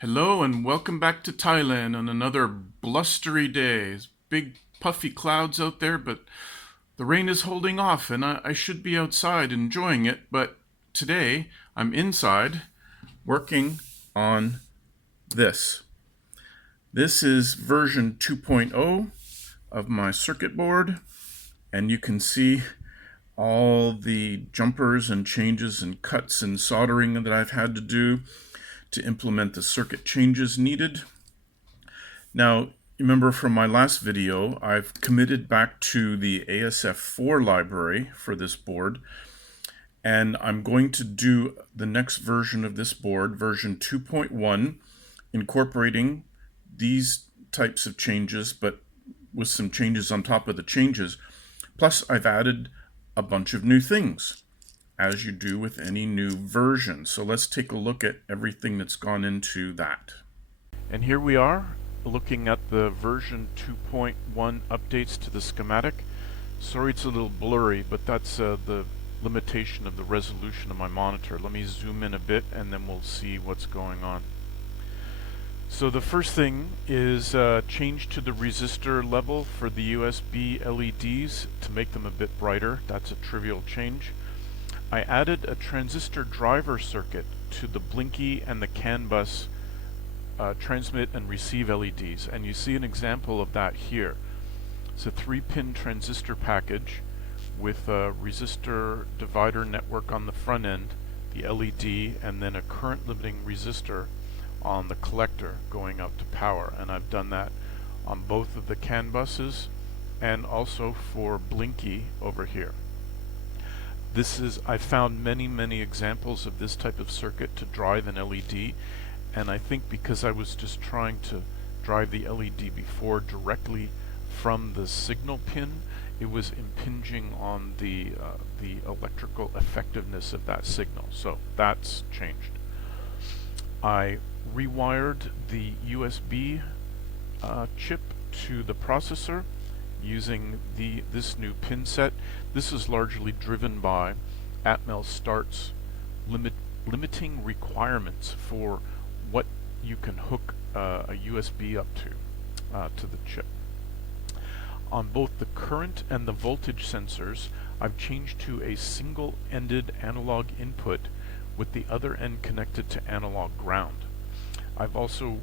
Hello and welcome back to Thailand on another blustery day. It's big puffy clouds out there, but the rain is holding off and I should be outside enjoying it. But today I'm inside working on this. This is version 2.0 of my circuit board, and you can see all the jumpers and changes and cuts and soldering that I've had to do to implement the circuit changes needed. Now, remember from my last video, I've committed back to the ASF4 library for this board, and I'm going to do the next version of this board, version 2.1, incorporating these types of changes, but with some changes on top of the changes. Plus, I've added a bunch of new things, as you do with any new version. So let's take a look at everything that's gone into that. And here we are looking at the version 2.1 updates to the schematic. Sorry it's a little blurry, but that's the limitation of the resolution of my monitor. Let me zoom in a bit and then we'll see what's going on. So the first thing is change to the resistor level for the USB LEDs to make them a bit brighter. That's a trivial change. I added a transistor driver circuit to the blinky and the CANbus transmit and receive LEDs, and you see an example of that here. It's a 3-pin transistor package with a resistor divider network on the front end, the LED, and then a current limiting resistor on the collector going out to power. And I've done that on both of the CAN buses and also for blinky over here. I found many examples of this type of circuit to drive an LED, and I think because I was just trying to drive the LED before directly from the signal pin, it was impinging on the electrical effectiveness of that signal. So that's changed. I rewired the USB chip to the processor using this new pin set. This is largely driven by Atmel Start's limiting requirements for what you can hook a USB up to the chip. On both the current and the voltage sensors, I've changed to a single-ended analog input with the other end connected to analog ground. I've also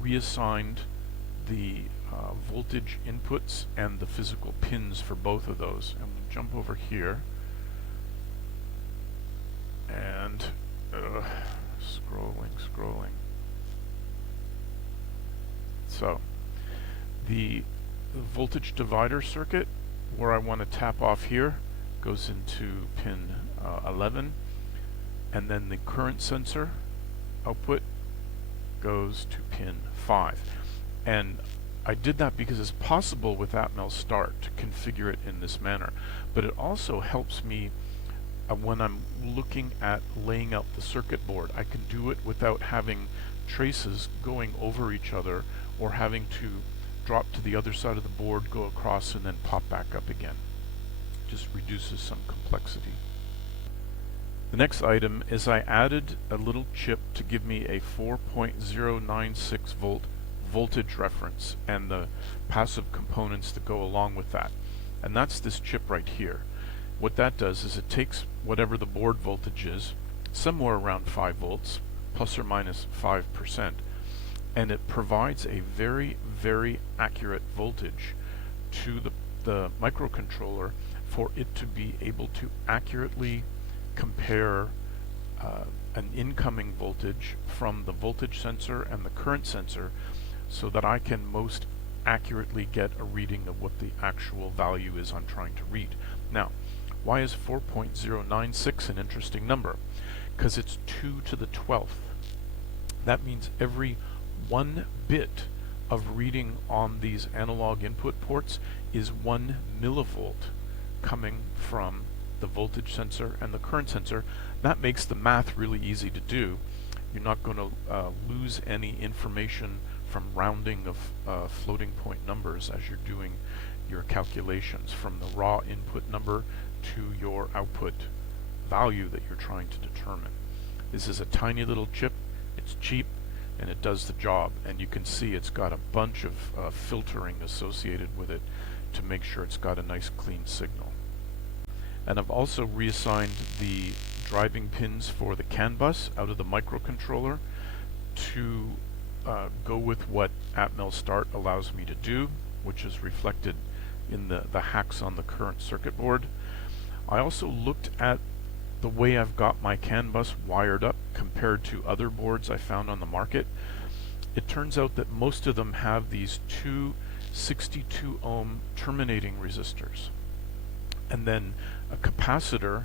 reassigned the voltage inputs and the physical pins for both of those. And we'll jump over here and scrolling. So the voltage divider circuit, where I want to tap off here, goes into pin 11, and then the current sensor output goes to pin 5. And I did that because it's possible with Atmel Start to configure it in this manner, but it also helps me when I'm looking at laying out the circuit board. I can do it without having traces going over each other or having to drop to the other side of the board, go across, and then pop back up again. Just reduces some complexity. The next item is I added a little chip to give me a 4.096 volt voltage reference and the passive components that go along with that. And that's this chip right here. What that does is it takes whatever the board voltage is, somewhere around 5 volts, plus or minus 5%, and it provides a very accurate voltage to the microcontroller for it to be able to accurately compare an incoming voltage from the voltage sensor and the current sensor, so that I can most accurately get a reading of what the actual value is I'm trying to read. Now, why is 4.096 an interesting number? Because it's 2 to the 12th. That means every 1 bit of reading on these analog input ports is 1 millivolt coming from the voltage sensor and the current sensor. That makes the math really easy to do. You're not going to lose any information from rounding of floating point numbers as you're doing your calculations, from the raw input number to your output value that you're trying to determine. This is a tiny little chip. It's cheap. and it does the job. And you can see it's got a bunch of filtering associated with it to make sure it's got a nice clean signal. And I've also reassigned the driving pins for the CAN bus out of the microcontroller to go with what Atmel Start allows me to do, which is reflected in the hacks on the current circuit board. I also looked at the way I've got my CAN bus wired up compared to other boards I found on the market. It turns out that most of them have these two 62 ohm terminating resistors, and then a capacitor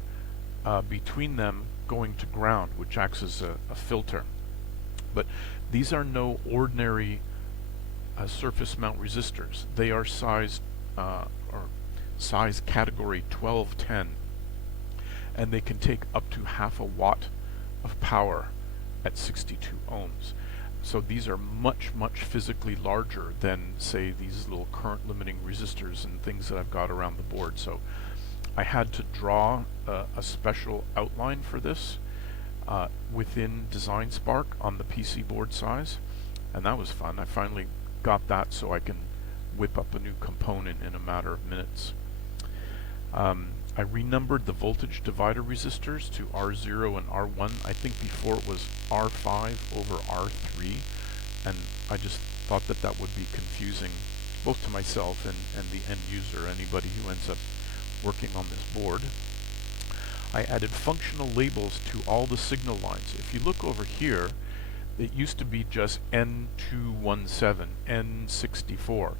between them going to ground, which acts as a filter. But these are no ordinary surface mount resistors. They are size category 1210, and they can take up to half a watt of power at 62 ohms. So these are much physically larger than, say, these little current limiting resistors and things that I've got around the board. So I had to draw a special outline for this within Design Spark on the PC board size, and that was fun. I finally got that so I can whip up a new component in a matter of minutes. I renumbered the voltage divider resistors to R0 and R1. I think before it was R5 over R3, and I just thought that that would be confusing both to myself and the end user, anybody who ends up working on this board. I added functional labels to all the signal lines. If you look over here, it used to be just N217, N64,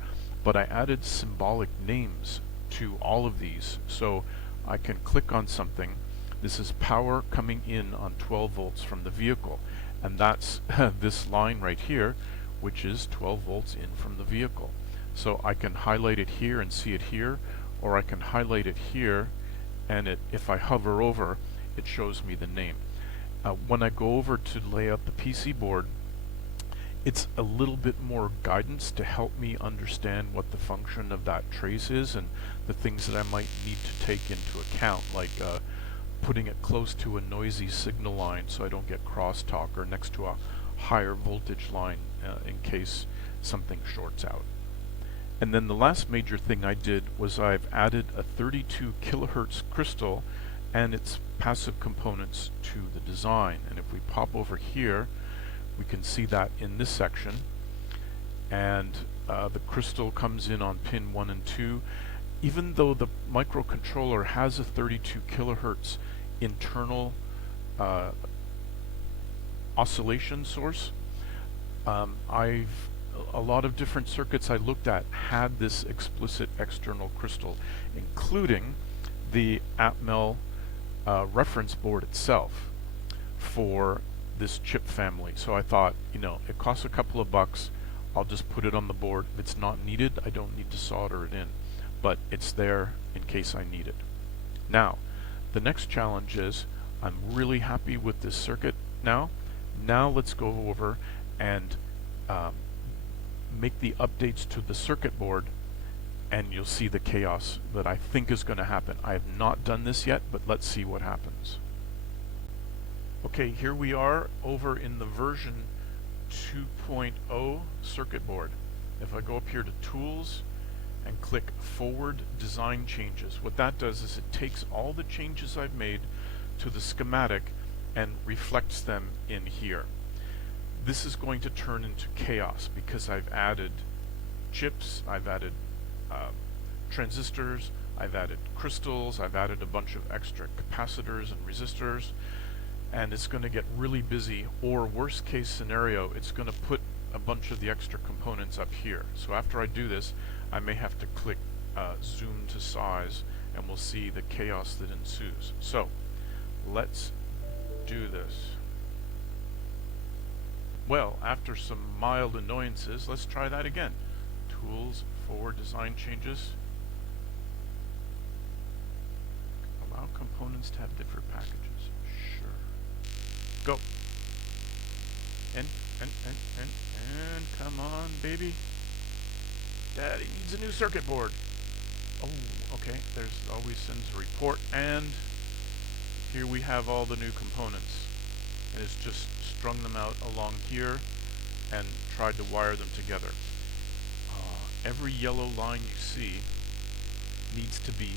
but I added symbolic names to all of these, so I can click on something. This is power coming in on 12 volts from the vehicle, and that's this line right here, which is 12 volts in from the vehicle. So I can highlight it here and see it here, or I can highlight it here, and if I hover over, it shows me the name. When I go over to lay out the PC board, it's a little bit more guidance to help me understand what the function of that trace is and the things that I might need to take into account, like putting it close to a noisy signal line so I don't get crosstalk, or next to a higher voltage line in case something shorts out. And then the last major thing I did was I've added a 32 kilohertz crystal and its passive components to the design. And if we pop over here, we can see that in this section, and the crystal comes in on pin 1 and 2. Even though the microcontroller has a 32 kilohertz internal oscillation source, a lot of different circuits I looked at had this explicit external crystal, including the Atmel reference board itself for this chip family. So I thought, you know, it costs a couple of bucks, I'll just put it on the board. If it's not needed, I don't need to solder it in, but it's there in case I need it. Now, the next challenge is, I'm really happy with this circuit now. Now let's go over and make the updates to the circuit board, and you'll see the chaos that I think is going to happen. I have not done this yet, but let's see what happens. Okay, here we are over in the version 2.0 circuit board. If I go up here to Tools and click Forward Design Changes, what that does is it takes all the changes I've made to the schematic and reflects them in here. This is going to turn into chaos because I've added chips, I've added transistors, I've added crystals, I've added a bunch of extra capacitors and resistors, and it's going to get really busy, or worst case scenario, it's going to put a bunch of the extra components up here. So after I do this, I may have to click zoom to size, and we'll see the chaos that ensues. So let's do this. Well, after some mild annoyances, let's try that again. Tools, Forward Design Changes. Allow components to have different packages. Sure. Go. And come on, baby. Daddy needs a new circuit board. Oh, okay. There's always sends a report, and here we have all the new components. And it's just strung them out along here and tried to wire them together. Every yellow line you see needs to be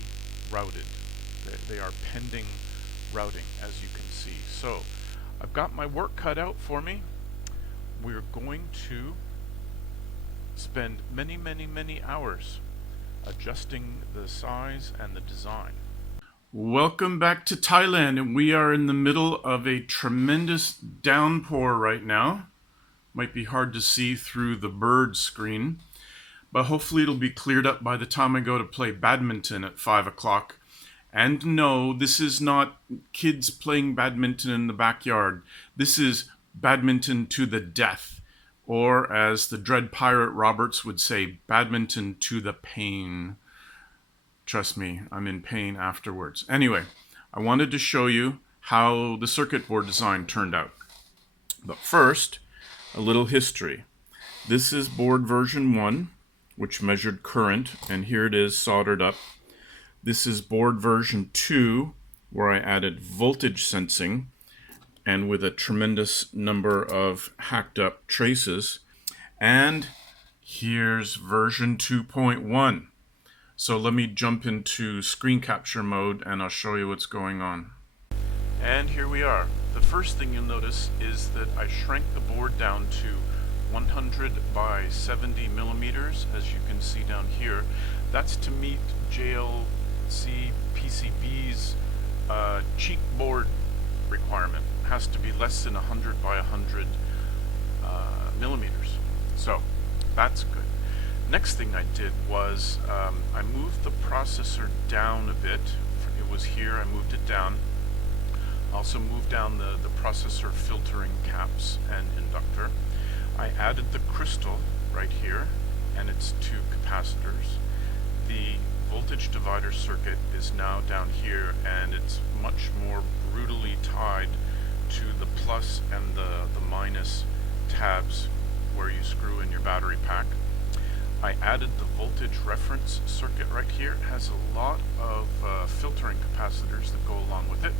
routed. They are pending routing, as you can see. So I've got my work cut out for me. We're going to spend many, many, many hours adjusting the size and the design. Welcome back to Thailand, and we are in the middle of a tremendous downpour right now. Might be hard to see through the bird screen, but hopefully it'll be cleared up by the time I go to play badminton at 5 o'clock. And no, this is not kids playing badminton in the backyard. This is badminton to the death. Or as the Dread Pirate Roberts would say, badminton to the pain. Trust me, I'm in pain afterwards. Anyway, I wanted to show you how the circuit board design turned out. But first, a little history. This is board version 1, which measured current, and here it is soldered up. This is board version 2, where I added voltage sensing, and with a tremendous number of hacked up traces. And here's version 2.1. So let me jump into screen capture mode and I'll show you what's going on. And here we are. The first thing you'll notice is that I shrank the board down to 100 by 70 millimeters, as you can see down here. That's to meet JLC PCB's cheap board requirement. It has to be less than 100 by 100 millimeters. So that's good. Next thing I did was I moved the processor down a bit. It was here, I moved it down. Also moved down the processor filtering caps and inductor. I added the crystal right here and its two capacitors. The voltage divider circuit is now down here, and it's much more brutally tied to the plus and the minus tabs where you screw in your battery pack. I added the voltage reference circuit right here. It has a lot of filtering capacitors that go along with it.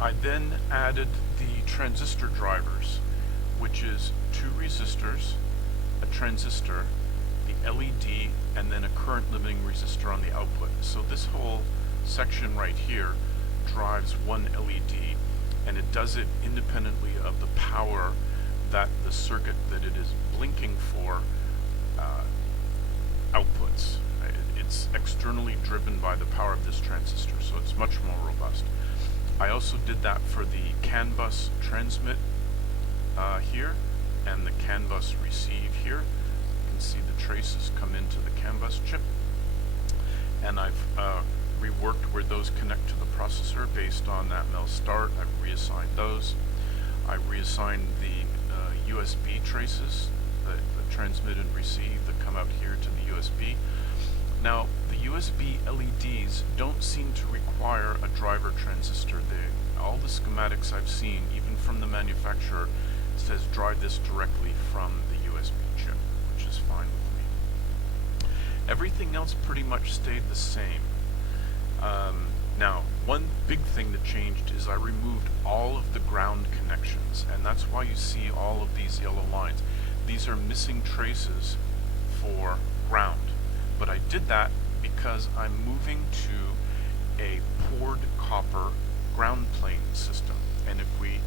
I then added the transistor drivers, which is 2 resistors, a transistor, the LED, and then a current limiting resistor on the output. So this whole section right here drives one LED, and it does it independently of the power that the circuit that it is blinking for outputs. It's externally driven by the power of this transistor, so it's much more robust. I also did that for the CANbus transmit here and the CANbus receive here. You can see the traces come into the CANbus chip, and I've reworked where those connect to the processor based on that mel start. I've reassigned those. I reassigned the USB traces, the transmit and receive that come out here to the USB. Now, the USB LEDs don't seem to require a driver transistor. All the schematics I've seen, even from the manufacturer, says drive this directly from the USB chip, which is fine with me. Everything else pretty much stayed the same. Now, one big thing that changed is I removed all of the ground connections, and that's why you see all of these yellow lines. These are missing traces for ground. But I did that because I'm moving to a poured copper ground plane system. And if we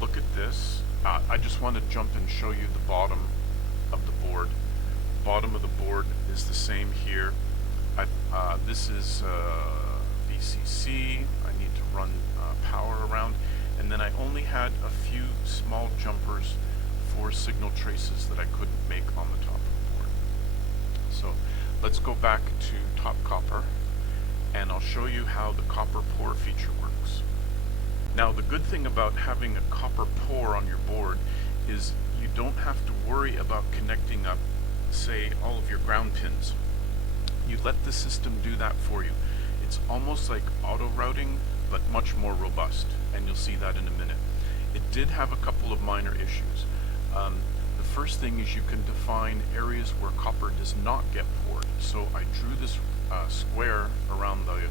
look at this, I just want to jump and show you the bottom of the board. The bottom of the board is the same here. This is VCC. I need to run power around. And then I only had a few small jumpers for signal traces that I couldn't make on the top of the board. So let's go back to top copper, and I'll show you how the copper pour feature works. Now, the good thing about having a copper pour on your board is you don't have to worry about connecting up, say, all of your ground pins. You let the system do that for you. It's almost like auto routing, but much more robust, and you'll see that in a minute. It did have a couple of minor issues. The first thing is you can define areas where copper does not get poured. So I drew this square around the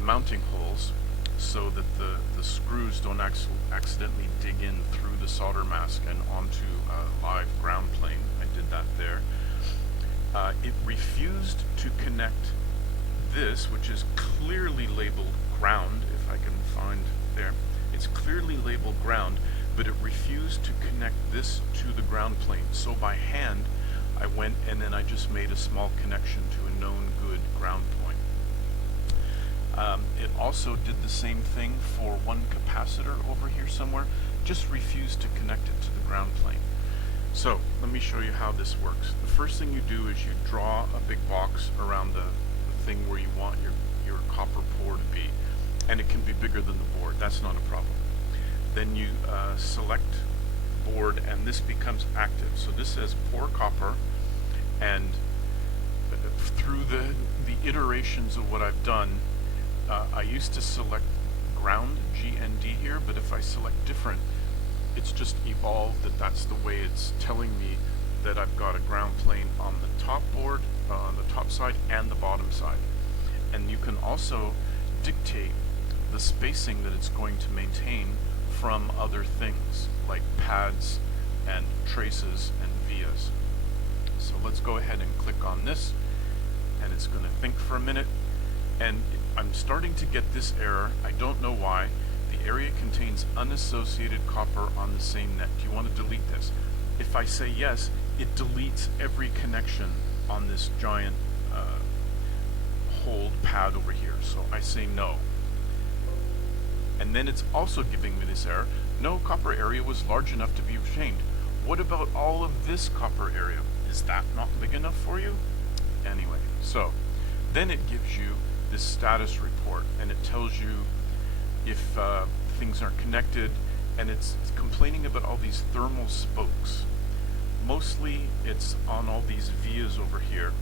mounting holes so that the screws don't accidentally dig in through the solder mask and onto to connect this, which is clearly labeled ground, if I can find there. It's clearly labeled ground, but it refused to connect this to the ground plane. So by hand, I went and then I just made a small connection to a known good ground point. It also did the same thing for one capacitor over here somewhere, just refused to connect it to the ground plane. So let me show you how this works. The first thing you do is you draw a big box around the thing where you want your copper pour to be, and it can be bigger than the board, that's not a problem. Then you select board, and this becomes active. So this says pour copper, and through the iterations of what I've done, I used to select ground, GND here, but if I select different, it's just evolved that that's the way it's telling me that I've got a ground plane on the top board, on the top side and the bottom side. And you can also dictate the spacing that it's going to maintain from other things like pads and traces and vias. So let's go ahead and click on this, and it's going to think for a minute, and I'm starting to get this error. I don't know why. The area contains unassociated copper on the same net. Do you want to delete this? If I say yes, it deletes every connection on this giant hold pad over here. So I say no. And then it's also giving me this error. No copper area was large enough to be retained. What about all of this copper area? Is that not big enough for you? Anyway, so then it gives you this status report, and it tells you if things aren't connected, and it's complaining about all these thermal spokes. Mostly it's on all these vias over here,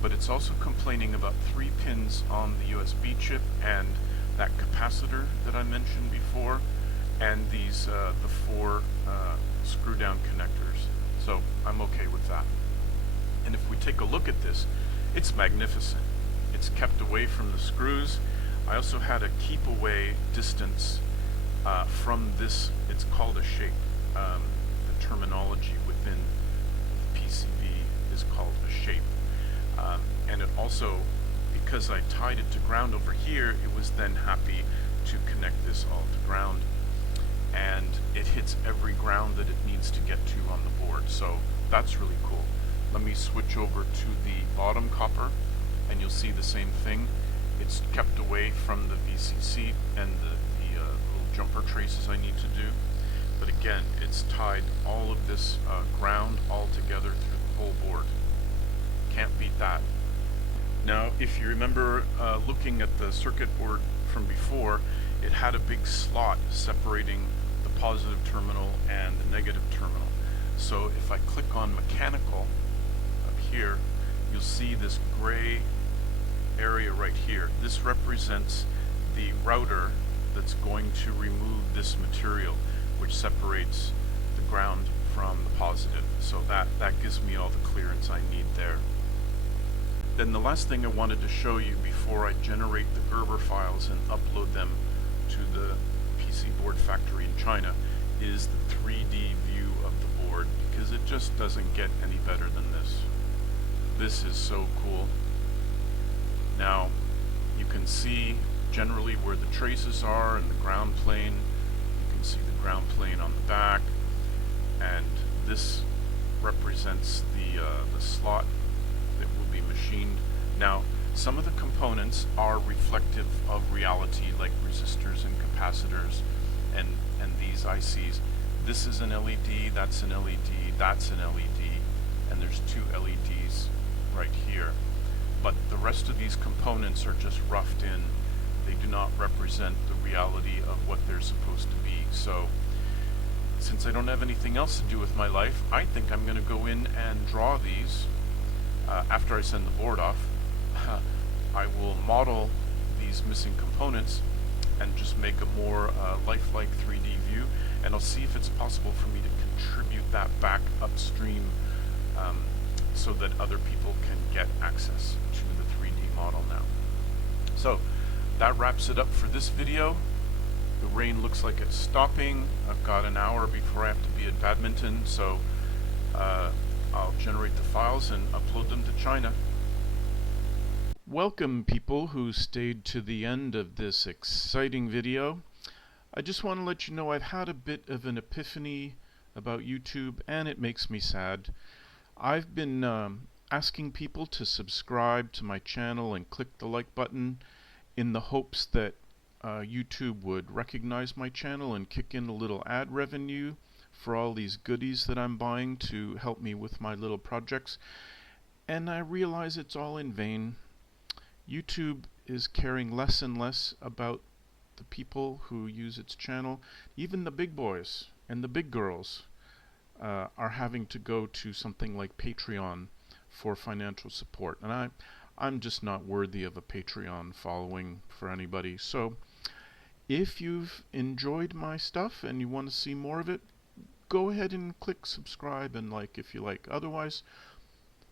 but it's also complaining about 3 pins on the USB chip and that capacitor that I mentioned before, and these the 4 screw down connectors. So I'm okay with that. And if we take a look at this, it's magnificent. It's kept away from the screws. I also had a keep away distance from this. It's called a shape. The terminology within the PCB is called a shape. And it also, because I tied it to ground over here, it was then happy to connect this all to ground. And it hits every ground that it needs to get to on the board. So that's really cool. Let me switch over to the bottom copper, and you'll see the same thing. It's kept away from the VCC and the little jumper traces I need to do. But again, it's tied all of this ground all together through the whole board. Can't beat that. Now, if you remember looking at the circuit board from before, it had a big slot separating the positive terminal and the negative terminal. So if I click on mechanical up here, you'll see this gray area right here. This represents the router that's going to remove this material, which separates the ground from the positive. So that gives me all the clearance I need there. Then the last thing I wanted to show you before I generate the Gerber files and upload them to the PC board factory in China is the 3D view of the board, because it just doesn't get any better than this. This is so cool. Now, you can see generally where the traces are and the ground plane. You can see the ground plane on the back, and this represents the slot that will be machined. Now, some of the components are reflective of reality, like resistors and capacitors and these ICs. This is an LED, that's an LED, that's an LED, and there's 2 LEDs right here. But the rest of these components are just roughed in. They do not represent the reality of what they're supposed to be. So, since I don't have anything else to do with my life, I think I'm going to go in and draw these after I send the board off. I will model these missing components and just make a more lifelike 3D view, and I'll see if it's possible for me to contribute that back upstream so that other people can get access to the 3D model now. So that wraps it up for this video. The rain looks like it's stopping. I've got an hour before I have to be at badminton, so I'll generate the files and upload them to China. Welcome people who stayed to the end of this exciting video. I just want to let you know I've had a bit of an epiphany about YouTube and it makes me sad. I've been asking people to subscribe to my channel and click the like button in the hopes that YouTube would recognize my channel and kick in a little ad revenue for all these goodies that I'm buying to help me with my little projects. And I realize it's all in vain. YouTube is caring less and less about the people who use its channel. Even the big boys and the big girls are having to go to something like Patreon for financial support. And I'm just not worthy of a Patreon following for anybody. So if you've enjoyed my stuff and you want to see more of it, go ahead and click subscribe and like if you like. Otherwise,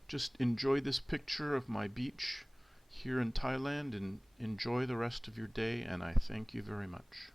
just enjoy this picture of my beach here in Thailand and enjoy the rest of your day, and I thank you very much.